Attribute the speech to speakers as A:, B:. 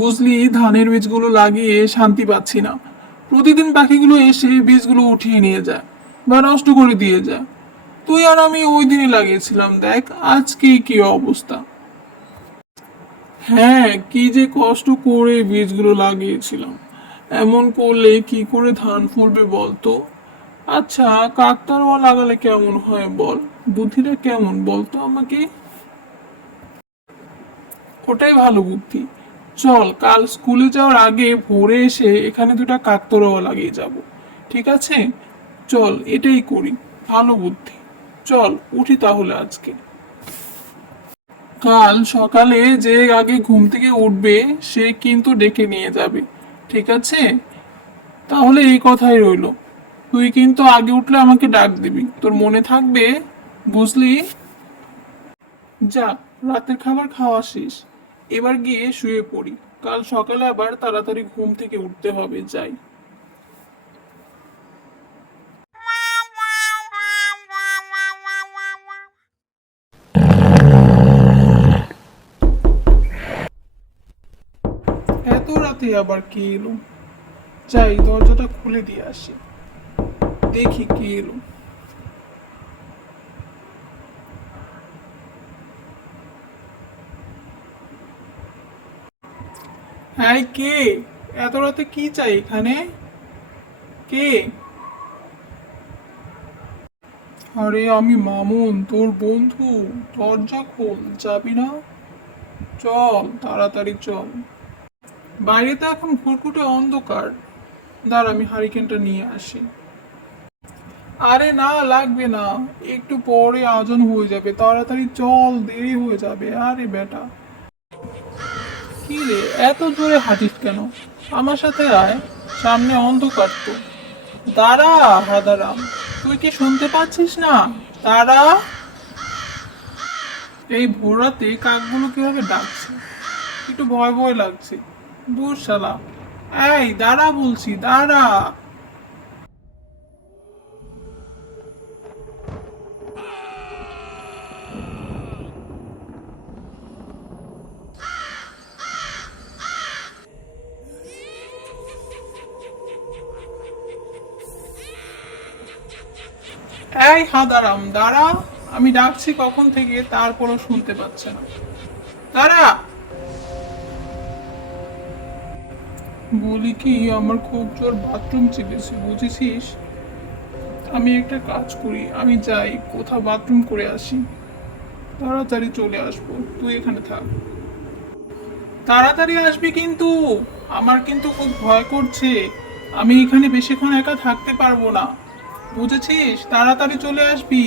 A: বুঝলি, ধানের বীজগুলো লাগিয়ে শান্তি পাচ্ছি না। প্রতিদিন পাখিগুলো এসে বীজগুলো উঠিয়ে নিয়ে যায় বা নষ্ট করে দিয়ে যায়। তুই আর আমি ওই দিনই লাগিয়েছিলাম, দেখ আজকে কি অবস্থা। হ্যাঁ কি যে কষ্ট করে বীজগুলো লাগিয়েছিলাম। এমন করলে কি করে ধান ফলবে বলতো? আচ্ছা কাকতারওয়া লাগালে কেমন হয় বল? বুদ্ধিটা কেমন বলতো আমাকে? ওটাই ভালো বুদ্ধি। চল, কাল স্কুলে যাওয়ার আগে ভোরে এসে এখানে দুটা কাকতারওয়া লাগিয়ে যাব। ঠিক আছে? চল, এটাই করি। ভালো বুদ্ধি। চল, উঠি তাহলে আজকে। কাল সকালে যে আগে ঘুম থেকে উঠবে, সে কিন্তু ডেকে নিয়ে যাবে। ঠিক আছে? তাহলে এই কথাই রইল। তুই কিন্তু আগে উঠলে আমাকে ডাক দিবি। তোর মনে থাকবে? বুঝলি? যাক রাতের খাবার খাওয়া শেষ। এবার গিয়ে শুয়ে পড়ি। কাল সকালে আবার তাড়াতাড়ি ঘুম থেকে উঠতে হবে, যাই। এত রাতে আবার কে এলো? যাই, দরজাটা খুলে দিয়ে আসি। দেখি কে এলো। হ্যাঁ কে? এত রাতে কি চাই এখানে? কে? আরে, আমি মামুন, তোর বন্ধু। দরজা খোল, যাবি না? চল, তাড়াতাড়ি চল। বাইরে তো এখন ঘুরঘুটে অন্ধকার। দাঁড়া, আমি হারিকেনটা নিয়ে আসি। আরে না, লাগবে না। একটু পরে আজন হয়ে যাবে। তাড়াতাড়ি চল, দেরি হয়ে যাবে। আরে, বেটা। কি রে এত জোরে হাঁটিস কেন? আমার সাথে আয়, সামনে অন্ধকার তো। দাঁড়া, হাদারাম, তুই কি শুনতে পাচ্ছিস না? তারা এই ভোরাতে কাকগুলো কীভাবে ডাকছে? একটু ভয় ভয় লাগছে। দূর শালা। এই, দাঁড়া বলছি, দাঁড়া। এই হাদারাম দাঁড়া আমি ডাকছি কখন থেকে, তারপরও শুনতে পাচ্ছে না। দাঁড়া। বলি কি, আমার খুব জোর বাথরুম চেপেছে, বুঝেছিস? আমি একটা কাজ করি, আমি যাই, কোথাও বাথরুম করে আসি। তাড়াতাড়ি চলে আসব, তুই এখানে থাক। তাড়াতাড়ি আসবি কিন্তু, আমার কিন্তু খুব ভয় করছে। আমি এখানে বেশিক্ষণ একা থাকতে পারব না। বুঝেছিস? তাড়াতাড়ি চলে আসবি।